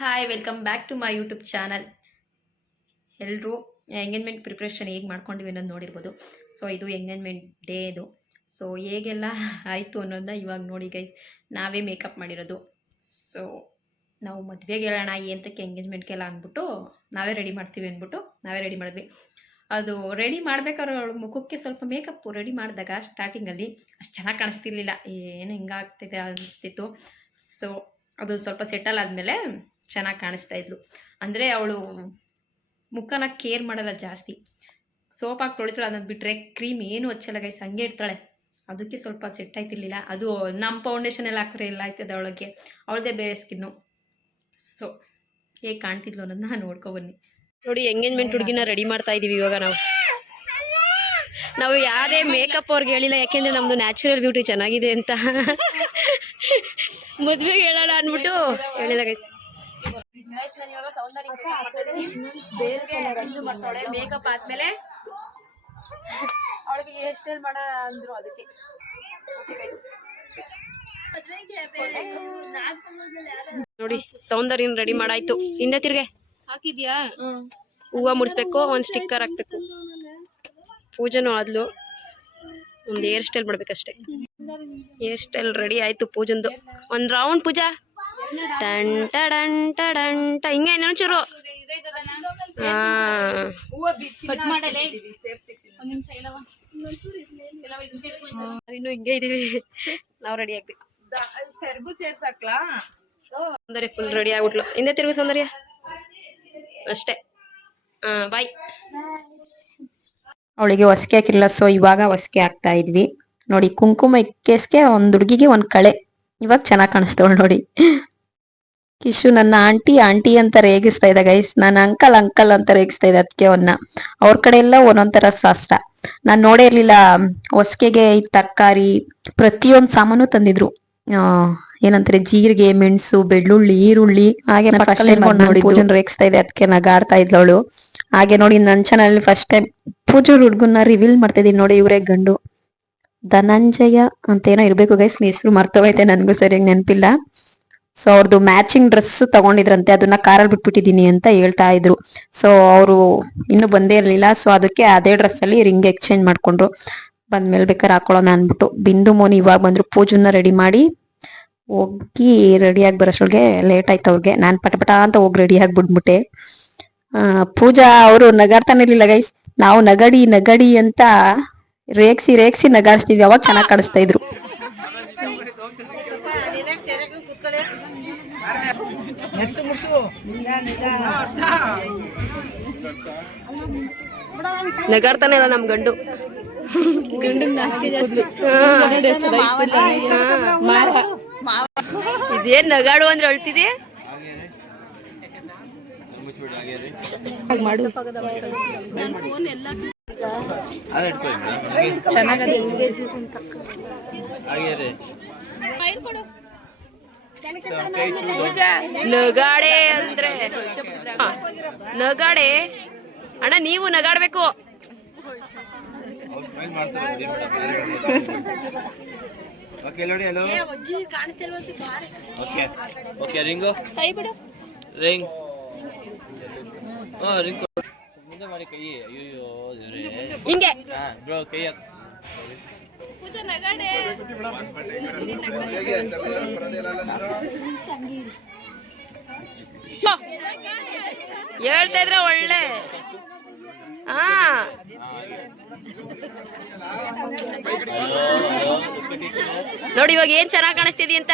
Hi welcome back to my YouTube channel. ಎಲ್ಲರೂ engagement preparation ಹೇಗೆ ಮಾಡ್ಕೊಂಡಿವಿ ಅನ್ನೋದು ನೋಡಿರ್ಬೋದು. ಸೊ ಇದು ಎಂಗೇಜ್ಮೆಂಟ್ ಡೇ ಇದು. ಸೊ ಹೇಗೆಲ್ಲ ಆಯಿತು ಅನ್ನೋದನ್ನ ಇವಾಗ ನೋಡಿ ಗೈಸ್. ನಾವೇ ಮೇಕಪ್ ಮಾಡಿರೋದು. ಸೊ ನಾವು ಮದುವೆಗೆ ಹೇಳೋಣ ಎಂತಕ್ಕೆ ಎಂಗೇಜ್ಮೆಂಟ್ಗೆಲ್ಲ ಅಂದ್ಬಿಟ್ಟು ನಾವೇ ರೆಡಿ ಮಾಡ್ತೀವಿ ಅಂದ್ಬಿಟ್ಟು ನಾವೇ ರೆಡಿ ಮಾಡಿದ್ವಿ. ಅದು ರೆಡಿ ಮಾಡ್ಬೇಕಾದ್ರೆ ಅವಳು ಮುಖಕ್ಕೆ ಸ್ವಲ್ಪ ಮೇಕಪ್ಪು ರೆಡಿ ಮಾಡಿದಾಗ ಸ್ಟಾರ್ಟಿಂಗಲ್ಲಿ ಅಷ್ಟು ಚೆನ್ನಾಗಿ ಕಾಣಿಸ್ತಿರ್ಲಿಲ್ಲ. ಏನು ಹಿಂಗಾಗ್ತಿದೆ ಅನಿಸ್ತಿತ್ತು. ಸೊ ಅದು ಸ್ವಲ್ಪ ಸೆಟಲ್ ಆದಮೇಲೆ ಚೆನ್ನಾಗಿ ಕಾಣಿಸ್ತಾ ಇದ್ಲು. ಅಂದರೆ ಅವಳು ಮುಖನ ಕೇರ್ ಮಾಡಲ್ಲ ಜಾಸ್ತಿ. ಸೋಪಾಗಿ ತೊಳಿತಾಳೆ, ಅನ್ನೋದು ಬಿಟ್ಟರೆ ಕ್ರೀಮ್ ಏನು ಹಚ್ಚಲ್ಲ ಗೈಸ್, ಹಂಗೆ ಇರ್ತಾಳೆ. ಅದಕ್ಕೆ ಸ್ವಲ್ಪ ಸೆಟ್ ಆಯ್ತಿರ್ಲಿಲ್ಲ. ಅದು ನಮ್ಮ ಫೌಂಡೇಶನ್ ಎಲ್ಲ ಹಾಕಿದ್ರೆ ಎಲ್ಲ ಆಯ್ತದೆ ಅವಳಿಗೆ, ಅವಳದೇ ಬೇರೆ ಸ್ಕಿನ್ನು. ಸೊ ಹೇಗೆ ಕಾಣ್ತಿದ್ಲು ಅನ್ನೋದನ್ನ ನೋಡ್ಕೊಬನ್ನಿ. ನೋಡಿ ಎಂಗೇಜ್ಮೆಂಟ್ ಹುಡುಗಿನ ರೆಡಿ ಮಾಡ್ತಾ ಇದ್ದೀವಿ ಇವಾಗ ನಾವು ಯಾವುದೇ ಮೇಕಪ್ ಅವ್ರಿಗೆ ಹೇಳಿಲ್ಲ, ಯಾಕೆಂದರೆ ನಮ್ಮದು ನ್ಯಾಚುರಲ್ ಬ್ಯೂಟಿ ಚೆನ್ನಾಗಿದೆ ಅಂತ. ಮದುವೆಗೆ ಹೇಳೋಣ ಅಂದ್ಬಿಟ್ಟು ಹೇಳಿಲ್ಲ ಗೈಸ್. ನಾನು ಇವಾಗ ಸೌಂದರ್ಯ ಮಾಡ್ತಾಳೆ. ಮೇಕಪ್ ಆದ್ಮೇಲೆ ಅವಳಿಗೆ ಹೇರ್ ಸ್ಟೈಲ್ ಮಾಡ ಅಂದ್ರು, ಅದಕ್ಕೆ ನೋಡಿ ಸೌಂದರ್ಯನ ರೆಡಿ ಮಾಡಾಯ್ತು. ಹಿಂದೆ ತಿರ್ಗೆ ಹಾಕಿದ್ಯಾ, ಹೂವು ಮುಡಿಸ್ಬೇಕು, ಒಂದು ಸ್ಟಿಕ್ಕರ್ ಹಾಕ್ಬೇಕು. ಪೂಜೆನೂ ಆದ್ಲು, ಒಂದು ಹೇರ್ ಸ್ಟೈಲ್ ಮಾಡ್ಬೇಕಷ್ಟೆ. ಹೇರ್ ಸ್ಟೈಲ್ ರೆಡಿ ಆಯ್ತು ಪೂಜಂದು. ಒಂದು ರೌಂಡ್ ಪೂಜಾ ಟಂಟ ಡಂಟ ಡಂಟ ಹಿಂಗೆ ಇನ್ನೊಂಚೂರು. ಇನ್ನು ಹಿಂಗೆ ಇದೀವಿ, ನಾವು ರೆಡಿ ಆಗ್ಬೇಕು. ಸೌಂದರ್ಯ ಫುಲ್ ರೆಡಿ ಆಗ್ಬಿಟ್ಲು. ಹಿಂದೆ ತಿರುಗು ಸೌಂದರ್ಯ, ಅಷ್ಟೇ. ಬಾಯ್. ಅವಳಿಗೆ ಹೊಸ್ಕೆ ಹಾಕಿರಲಿಲ್ಲ, ಸೊ ಇವಾಗ ಹೊಸ್ಕೆ ಹಾಕ್ತಾ ಇದ್ವಿ. ನೋಡಿ ಕುಂಕುಮ ಇಕ್ಕೇಸ್ಗೆ ಒಂದು ಹುಡುಗಿಗೆ ಒಂದು ಕಳೆ. ಇವಾಗ ಚೆನ್ನಾಗಿ ಕಾಣಿಸ್ತವಳು ನೋಡಿ. ಕಿಶು ನನ್ನ ಆಂಟಿ ಆಂಟಿ ಅಂತ ರೇಗಿಸ್ತಾ ಇದ್ದ ಗೈಸ್. ನಾನು ಅಂಕಲ್ ಅಂಕಲ್ ಅಂತ ರೇಗಿಸ್ತಾ ಇದ್ದೆ. ಅದಕ್ಕೆ ಅವನ್ನ ಅವ್ರ ಕಡೆ ಎಲ್ಲ ಒಂದೊಂಥರ ಶಾಸ್ತ್ರ. ನಾನು ನೋಡೇ ಇರ್ಲಿಲ್ಲ. ಹೊಸ್ಕೆಗೆ ಈ ತರಕಾರಿ ಪ್ರತಿಯೊಂದು ಸಾಮಾನು ತಂದಿದ್ರು. ಏನಂತಾರೆ, ಜೀರಿಗೆ, ಮೆಣಸು, ಬೆಳ್ಳುಳ್ಳಿ, ಈರುಳ್ಳಿ. ಹಾಗೆ ಪೂಜನ್ ರೇಗಿಸ್ತಾ ಇದೆ, ಅದಕ್ಕೆ ನಗಾಡ್ತಾ ಇದ್ಲವಳು. ಹಾಗೆ ನೋಡಿ ನನ್ನ ಚಾನಲ್ ಫಸ್ಟ್ ಟೈಮ್ ಪೂಜೆ ಹುಡ್ಗನ್ನ ರಿವೀಲ್ ಮಾಡ್ತಾ ಇದೀನಿ ನೋಡಿ. ಇವರೇ ಗಂಡು, ಧನಂಜಯ ಅಂತ ಏನೋ ಇರ್ಬೇಕು ಗೈಸ್, ಹೆಸರು ಮರ್ತೋಗೈತೆ, ನನ್ಗೂ ಸರಿಯಾಗಿ ನೆನಪಿಲ್ಲ. ಸೊ ಅವ್ರದ್ದು ಮ್ಯಾಚಿಂಗ್ ಡ್ರೆಸ್ ತಗೊಂಡಿದ್ರಂತೆ, ಅದನ್ನ ಕಾರಲ್ಲಿ ಬಿಟ್ಬಿಟ್ಟಿದೀನಿ ಅಂತ ಹೇಳ್ತಾ ಇದ್ರು. ಸೊ ಅವರು ಇನ್ನು ಬಂದೇ ಇರ್ಲಿಲ್ಲ. ಸೊ ಅದಕ್ಕೆ ಅದೇ ಡ್ರೆಸ್ ಅಲ್ಲಿ ರಿಂಗ್ ಎಕ್ಸ್ಚೇಂಜ್ ಮಾಡ್ಕೊಂಡ್ರು. ಬಂದ್ಮೇಲೆ ಬೇಕಾದ್ರೆ ಹಾಕೊಳ್ಳೋಣ ಅನ್ಬಿಟ್ಟು. ಬಿಂದು ಮೋನಿ ಇವಾಗ ಬಂದ್ರು. ಪೂಜನ್ನ ರೆಡಿ ಮಾಡಿ ಹೋಗಿ ರೆಡಿ ಆಗಿ ಬರೋಷ್ರೊಳಗೆ ಲೇಟ್ ಆಯ್ತು ಅವ್ರಿಗೆ. ನಾನ್ ಪಟಪಟ ಅಂತ ಹೋಗಿ ರೆಡಿ ಆಗ್ಬಿಡ್ಬಿಟ್ಟೆ. ಪೂಜಾ ಅವರು ನಗಾಡ್ತಾನೆ ಇರ್ಲಿಲ್ಲ ಗೈಸ್. ನಾವು ನಗಡಿ ನಗಡಿ ಅಂತ ರೇಗ್ಸಿ ರೇಗ್ಸಿ ನಗಾಡಿಸ್ತಿದ್ವಿ. ಅವಾಗ ಚೆನ್ನಾಗಿ ಕಾಣಿಸ್ತಾ ಇದ್ರು. ನಗಾಡ್ತಾನೆ ಇಲ್ಲ ನಮ್ ಗಂಡು. ಇದೇನ್ ನಗಾಡು ಅಂದ್ರೆ ಅಳ್ತಿದೆ. ನಗಾಡೆ ಅಂದ್ರೆ ನಗಾಡೆ ಅಣ್ಣ, ನೀವು ನಗಾಡ್ಬೇಕು. ಕೈ ಬಿಡು. ಹಿಂಗೆ ಹೇಳ್ತಾ ಇದ್ರೆ ಒಳ್ಳೆ. ನೋಡಿ ಇವಾಗ ಏನ್ ಚೆನ್ನಾಗಿ ಕಾಣಿಸ್ತಿದಿ ಅಂತ.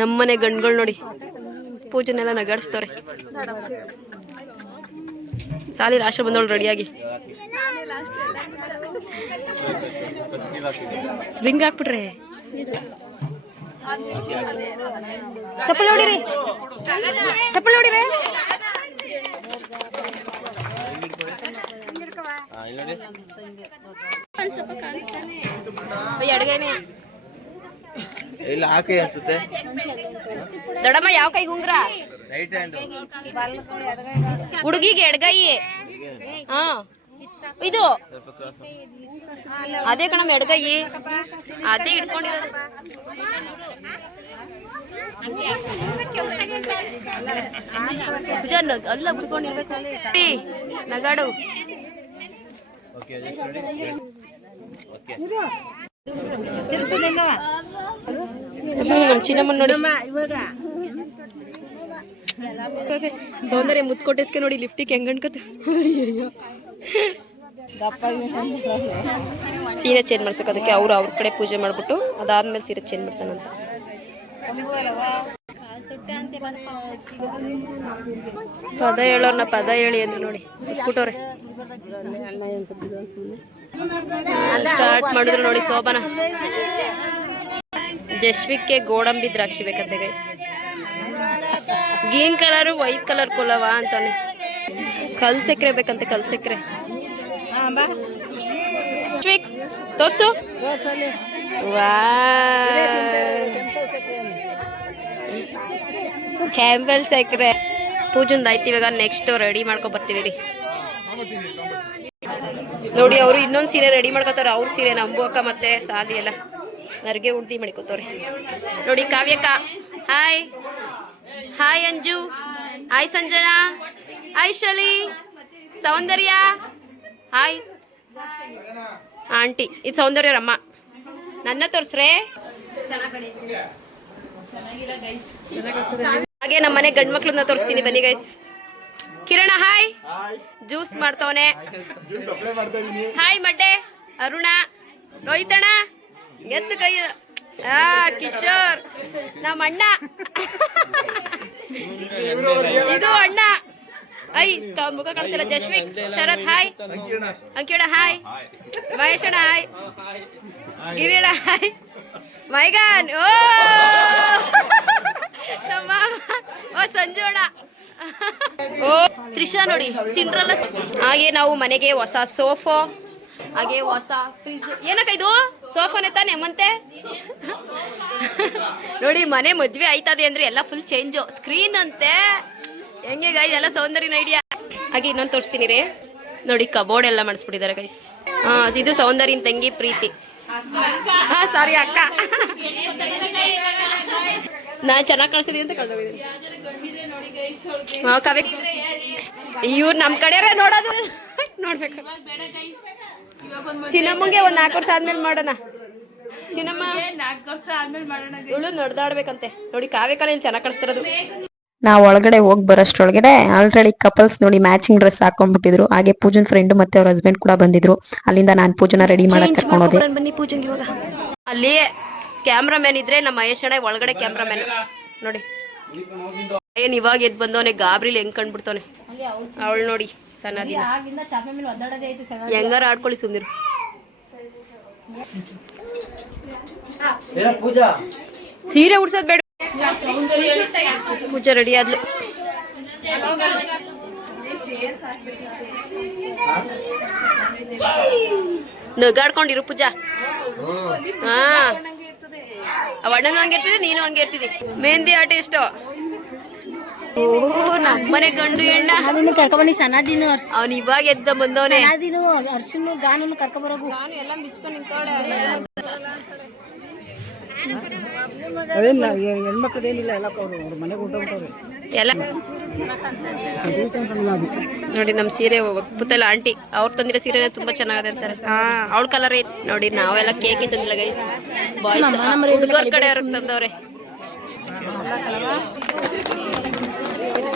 ನಮ್ಮನೆ ಗಂಡುಗಳು ನೋಡಿ ಪೂಜೆನೆಲ್ಲ ನಗಾಡಿಸ್ತವ್ರೆ. ಸಾಲಿ ಲಾಸ್ಟ್ ಬಂದವಳು ರೆಡಿಯಾಗಿ. ರಿಂಗ್ ಹಾಕ್ಬಿಟ್ರೆ ಚಪ್ಪಲಿ ಹೊಡಿರಿ, ಚಪ್ಪಲಿ ಹೊಡಿರಿ. ಎಡಗೈನೆ ಇಲ್ಲ ಹಾಕಿ ಅನ್ಸುತ್ತೆ. ದೊಡ್ಡಮ್ಮ ಯಾವ ಕೈ ಗುಂಗ್ರ? Right hand. ಹುಡುಗಿಗೆ ಎಡಗೈ. ಹಾ ಇದು ಅದೇ ಕಣಮ್ಮ ಎಡಗೈ ಅದೇ ಇಟ್ಕೊಂಡಿರೋ ಅಲ್ಲ ಬಿಟ್ಕೊಂಡಿರ್ಬೇಕು ನಗಾಡು ಚಿನ್ನಮ್ಮ ನೋಡಿ ಸೌಂದರ್ಯ ಮುತ್ಕೊಟ್ಟಿಸ್ಕೆ ನೋಡಿ ಲಿಫ್ಟಿಗೆ ಹೆಂಗ್ ಅನ್ಕತ್ತ ಸೀರೆ ಚೇಂಜ್ ಮಾಡಿಸ್ಬೇಕು ಅದಕ್ಕೆ ಅವ್ರ ಕಡೆ ಪೂಜೆ ಮಾಡ್ಬಿಟ್ಟು ಅದಾದ್ಮೇಲೆ ಸೀರೆ ಚೇಂಜ್ ಮಾಡ್ಸೋಣ ಅಂತ ಪದ ಹೇಳೋರ್ನ ಪದ ಹೇಳಿ ಅಂತ ನೋಡಿ ಬಿಟ್ಬಿಟ್ಟವ್ರೆ ಸ್ಟಾರ್ಟ್ ಮಾಡಿದ್ರು ನೋಡಿ ಶೋಭನ ಜಶ್ವಿಕ್ಗೆ ಗೋಡಂಬಿ ದ್ರಾಕ್ಷಿ ಬೇಕಂತೆ guys green colour white colour ಕೊಲವಾ ಅಂತಾನೆ ಕಲ್ ಸಕ್ಕರೆ ಬೇಕಂತೆ ಕಲ್ ಸಕ್ಕರೆ ಜಶ್ವಿಕ್ ತೋರ್ಸು ಕ್ಯಾಂಪಲ್ ಸಕ್ಕರೆ ಪೂಜಂದ ಆಯ್ತು ಇವಾಗ ನೆಕ್ಸ್ಟ್ ರೆಡಿ ಮಾಡ್ಕೊ ಬರ್ತೀವಿ ರೀ ನೋಡಿ ಅವರು ಇನ್ನೊಂದು ಸೀರೆ ರೆಡಿ ಮಾಡ್ಕೋತಾರೆ ಅವ್ರ ಸೀರೆ ನಂಬು ಅಕ್ಕ ಮತ್ತೆ ಸಾಲಿ ಎಲ್ಲ ನರ್ಗೆ ಉಡ್ದಿ ಮಾಡ್ಕೋತವ್ರೆ ನೋಡಿ ಕಾವ್ಯಕ್ಕ hi hi Anju hi Sanjana hi Shali Soundarya hi aunty ಇದು ಸೌಂದರ್ಯರಮ್ಮ ನನ್ನ ತೋರ್ಸ್ರೆ ಹಾಗೆ ನಮ್ಮ ಮನೆ ಗಂಡು ಮಕ್ಳನ್ನ ತೋರಿಸ್ತೀನಿ ಬನ್ನಿ ಗೈಸ್ ಕಿರಣ ಹಾಯ್ ಜ್ಯೂಸ್ ಮಾಡ್ತವನೆ ಹಾಯ್ ಮಡ್ಡೆ ಅರುಣ ರೋಹಿತಣ್ಣ ಎತ್ತು ಕೈ ಕಿಶೋರ್ ನಮ್ಮ ಅಣ್ಣ ಇದು ಅಣ್ಣ ಐ ಮುಖ ಕಾಣ್ತಿಲ್ಲ ಜಶ್ವಿಕ್ ಶರತ್ ಹಾಯ್ ಅಂಕಿಣ ಹಾಯ್ ಮಹೇಶಣ್ಣ ಹಾಯ್ ಗಿರಿಣ ಹಾಯ್ ಮೈಗಾನ್ ಓ ನಮ್ಮ ಓ ಸಂಜೋಣ ಓ ತ್ರಿಷಾ ನೋಡಿ ಸಿಂಡ್ರಲ್ಲ ಹಾಗೆ ನಾವು ಮನೆಗೆ ಹೊಸ ಸೋಫಾ ಹಾಗೆ ಹೊಸ ಫ್ರಿಜ್ ಏನಕ್ಕ ಇದು ಸೋಫಾನೇ ತಾನೆ ಮತ್ತೆ ನೋಡಿ ಮನೆ ಮದ್ವೆ ಆಯ್ತದೆ ಅಂದ್ರೆ ಎಲ್ಲ ಫುಲ್ ಚೇಂಜು ಸ್ಕ್ರೀನ್ ಅಂತೆ ಹೆಂಗೆ ಗೈಸ್ ಎಲ್ಲ ಸೌಂದರ್ಯನ ಐಡಿಯಾ ಹಾಗೆ ಇನ್ನೊಂದು ತೋರಿಸ್ತೀನಿ ರೀ ನೋಡಿ ಕಬೋರ್ಡ್ ಎಲ್ಲ ಮಾಡಿಸ್ಬಿಟ್ಟಿದ್ದಾರೆ ಗೈಸ್ ಇದು ಸೌಂದರ್ಯನ ತಂಗಿ ಪ್ರೀತಿ ಸಾರಿ ಅಕ್ಕ ನಾನು ಚೆನ್ನಾಗಿ ಕಳ್ಸಿದೀನಿ ಅಂತ ಕಳ್ದೋಗಿದ್ದೀನಿ ಕವಿ ಇವ್ರು ನಮ್ಮ ಕಡೆ ನೋಡೋದು ನೋಡ್ಬೇಕು ಚಿನ್ನಮ್ಮಂಗೆ ಒಂದು 4 ವರ್ಷ ಆದ್ಮೇಲೆ ಮಾಡೋಣ ಚಿನ್ನಮ್ಮ 4 ವರ್ಷ ಆದ್ಮೇಲೆ ಮಾಡೋಣ ಇವಳು ನಡೆದಾಡ್ಬೇಕಂತೆ ನೋಡಿ ಕಾವ್ಯ ಕಾಲೇಜ್ ಚೆನ್ನಾಗಿ ಕಳಿಸ್ತಿರೋದು ನಾವ್ ಒಳಗಡೆ ಹೋಗಿ ಬರೋಷ್ಟ್ರೊಳಗಡೆ ಆಲ್ರೆಡಿ ಕಪಲ್ಸ್ ನೋಡಿ ಮ್ಯಾಚಿಂಗ್ ಡ್ರೆಸ್ ಹಾಕೊಂಡ್ಬಿಟ್ಟಿದ್ರು ಹಾಗೆ ಪೂಜನ್ ಫ್ರೆಂಡ್ ಮತ್ತೆ ಅವ್ರ ಹಸ್ಬೆಂಡ್ ಕೂಡ ಬಂದಿದ್ರು ಅಲ್ಲಿಂದ ನಾನು ಪೂಜನ ರೆಡಿ ಮಾಡಕ್ ಕರ್ಕೊಂಡು ಹೋದೆ ಬನ್ನಿ ಪೂಜಂಗೆ ಇವಾಗ ಅಲ್ಲಿ ಕ್ಯಾಮ್ರಾಮ್ಯಾನ್ ಇದ್ರೆ ನಮ್ಮ ಮಹೇಶ್ ಅಣ್ಣ ಒಳಗಡೆ ಕ್ಯಾಮ್ರಾಮ್ಯಾನ್ ನೋಡಿ ಏನ್ ಇವಾಗ ಎದ್ದು ಬಂದವನೆ ಗಾಬ್ರಿಲಿ ಹೆಂಗ್ ಕಂಡ್ಬಿಡ್ತವನೆ ಅವಳು ನೋಡಿ ಸಣ್ಣದಿನ ಹೆಂಗಾರ ಆಡ್ಕೊಳ್ಳಿ ಸುಮ್ನಿರು ಸೀರೆ ಉಡ್ಸೋದ್ ಬೇಡ ಪೂಜೆ ರೆಡಿ ಆದ್ಲು ನಗಾಡ್ಕೊಂಡಿರು ಪೂಜಾ ಹಾ ಅಣ್ಣನು ಹಂಗಿರ್ತಿದ್ದೆ ನೀನು ಹಂಗೆ ಇರ್ತಿದ್ದಿ ಮೆಹಂದಿ ಆಟ ಇಷ್ಟ ಓ ನಮ್ಮನೆ ಗಂಡು ಎಣ್ಣ ಕರ್ಕೊಂಡಿ ಸಣ್ಣದಿನ ಅವ್ನು ಇವಾಗ ಎದ್ದ ಬಂದವನೇ ಅರ್ಶಿನ ಗಾನನ್ನು ಕರ್ಕೊಬರೋಗು ನಾನು ಎಲ್ಲ ಮಿಚ್ಕೊಂಡು ನಿಂತವಳೆ ಹೆಣ್ಮಕ್ಳದೇನಿಲ್ಲ ಎಲ್ಲ ಅವ್ರ ಮನೆಗೆ ಹೊಂಟೋಗ್ತವ್ರೆ ಎಲ್ಲ ನೋಡಿ ನಮ್ಮ ಸೀರೆ ಪುತ್ತಲ್ಲ ಆಂಟಿ ಅವ್ರು ತಂದಿರೋ ಸೀರೆ ತುಂಬಾ ಚೆನ್ನಾಗಿದೆ ಅಂತಾರೆ ಅವಳ ಕಲರ್ ಐತಿ ನೋಡಿ ನಾವೆಲ್ಲ ಕೇಕ್ ತಂದಿಲ್ಲ ಗೈಸ್ ಬಾಯ್ಸ್ ಹುಡುಗರ ಕಡೆ ಅವ್ರಿಗೆ ತಂದವ್ರೆ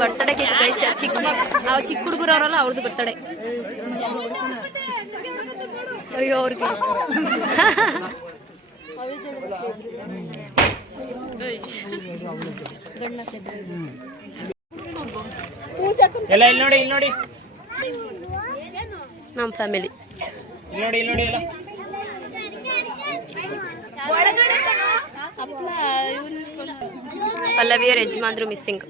ಬರ್ತಡೇ ಕೇಕ್ ಗೈಸ್ ಚಿಕ್ಕ ಹುಡುಗರು ಅವರಲ್ಲ ಅವ್ರದ್ದು ಬರ್ತಡೇ ಅಯ್ಯೋ ಅವ್ರಿಗೆ ಎಲ್ಲ ಇಲ್ಲಿ ನೋಡಿ ಇಲ್ಲಿ ನೋಡಿ ನಮ್ಮ ಫ್ಯಾಮಿಲಿ ಇಲ್ಲಿ ನೋಡಿ ಇಲ್ಲಿ ನೋಡಿ ಎಲ್ಲ ಪಲ್ಲವಿಯವ್ರ ಯಜಮಾನ್ರು ಮಿಸ್ಸಿಂಗ್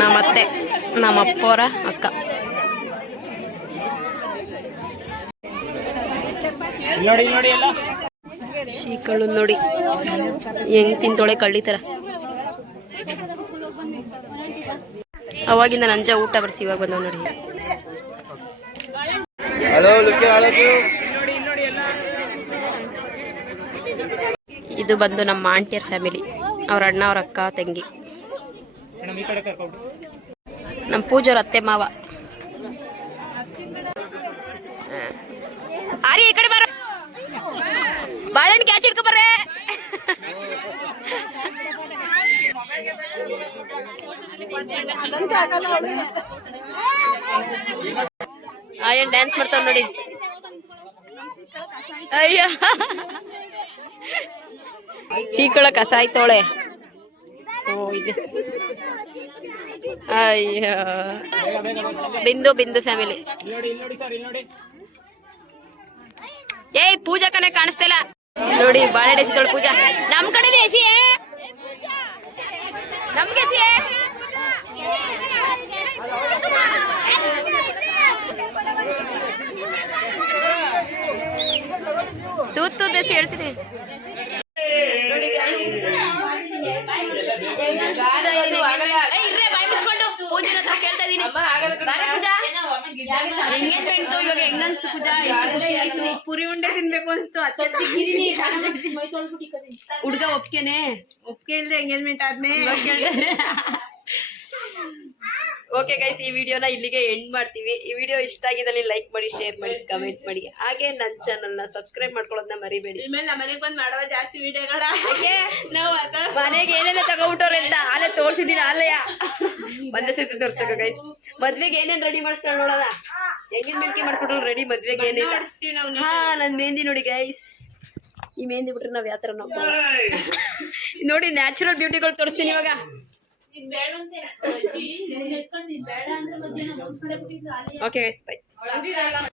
ನಮ್ಮತ್ತೆ ನಮ್ಮಪ್ಪವರ ಅಕ್ಕ ಇಲ್ಲಿ ನೋಡಿ ಎಲ್ಲ ಶೀಕಳು ನೋಡಿ ಹೆಂಗ್ ತಿಂತೊಳೆ ಕಳ್ಳಿ ಥರ. ಅವಾಗಿಂದ ನಂಜ ಊಟ ಬರ್ಸಿ ಇವಾಗ ಬಂದವ್ ನೋಡಿ. ಇದು ಬಂದು ನಮ್ಮ ಆಂಟಿಯರ್ ಫ್ಯಾಮಿಲಿ, ಅವ್ರ ಅಣ್ಣ ಅವ್ರ ಅಕ್ಕ ತಂಗಿ, ಈ ಕಡೆ ಕರ್ಕೊಂಡು ನಮ್ಮ ಪೂಜಾರ ಅತ್ತೆ ಮಾವ. ಆರಿ ಈ ಕಡೆ ಬಾರ, ಬಾಳೆಹಣ್ಣು ಕ್ಯಾಚ್ ಹಿಡ್ಕೊ ಬರ್ರೆ. ಆಯನ್ ಡ್ಯಾನ್ಸ್ ಮಾಡ್ತಾವ್ ನೋಡಿ. ಅಯ್ಯ ಚೀಕಳ ಕಸ ಆಯ್ತವಳೆ. ಓ ಇದೆ. ಅಯ್ಯ ಬಿಂದು ಬಿಂದು ಫ್ಯಾಮಿಲಿ. ಇಲ್ಲಿ ನೋಡಿ ಸರ್, ಇಲ್ಲಿ ನೋಡಿ. ಏಯ್ ಪೂಜಾ ಕನೆ ಕಾಣಿಸ್ತಾ ಇಲ್ಲ ನೋಡಿ. ಬಾಳೆ ಎಸಿತೋಳು ಪೂಜಾ. ನಮ್ ಕಡೆ ಎಸಿ, ನಮ್ಗೆ ಎಸಿ. ತೂತ್ ದೇಸಿ ಹೇಳ್ತೀನಿ ನೋಡಿ guys. ಬಾಯಿ ಮುಚ್ಕೊಂಡು ಪೂಜೆ ಹತ್ರ ಕೇಳ್ತಾ ಇದೀನಿ. ಪೂಜಾ ಎಂಗೇಜ್ಮೆಂಟ್ ಇವಾಗ ಹೆಂಗ್ ಅನ್ಸ್ತು ಪೂಜಾ? ಪುರಿ ಉಂಡೆ ತಿನ್ಬೇಕು ಅನ್ಸ್ತು. ಹುಡ್ಗ ಒಪ್ಕೆನೆ? ಒಪ್ಪಿಗೆ ಇಲ್ದೆ ಎಂಗೇಜ್ಮೆಂಟ್ ಆದ್ಮೇ. ಓಕೆ ಗೈಸ್, ಈ ವಿಡಿಯೋನ ಇಲ್ಲಿಗೆ ಎಂಡ್ ಮಾಡ್ತೀವಿ. ಈ ವಿಡಿಯೋ ಇಷ್ಟ ಆಗಿದ್ದಲ್ಲಿ ಲೈಕ್ ಮಾಡಿ, ಶೇರ್ ಮಾಡಿ, ಕಮೆಂಟ್ ಮಾಡಿ. ಹಾಗೆ ನನ್ನ ಚಾನಲ್ನ ಸಬ್ಸ್ಕ್ರೈಬ್ ಮಾಡ್ಕೊಳ್ಳೋದನ್ನ ಮರಿಬೇಡಿ. ಇನ್ಮೇಲೆ ನಮ್ಮ ಮನೆಗೆ ಬಂದು ಮಾಡುವ ಜಾಸ್ತಿ ವಿಡಿಯೋಗಳ. ನಾವು ಮನೆಗೆ ಏನೇನ ತಗೊಂಡ್ಬಿಟ್ಟವ್ರೆ ಅಂತ ಆಲೆ ತೋರ್ಸಿದೀನಿ. ಆಲಯ ಒಂದೇ ಸತಿ ತೋರ್ಸ್ಬೇಕು ಗೈಸ್. ಮದ್ವೆಗೆ ಏನೇನ್ ರೆಡಿ ಮಾಡಿಸ್ಕೊಂಡು ನೋಡೋಣ. ಎಂಗೇಜ್ಮೆಂಟ್ಗೆ ಮಾಡ್ಕೊಂಡ್ರು ರೆಡಿ, ಮದ್ವೆಗೆ ಏನಿಲ್ಲ. ಹಾ, ನನ್ ಮೆಹಂದಿ ನೋಡಿ ಗೈಸ್. ಈ ಮೆಹಂದಿ ಬಿಟ್ರೆ ನಾವ್ ಯಾವ ತರ ನೋಡಿ ನ್ಯಾಚುರಲ್ ಬ್ಯೂಟಿಗಳು ತೋರಿಸ್ತೀನಿ ಇವಾಗ. Okay guys, by.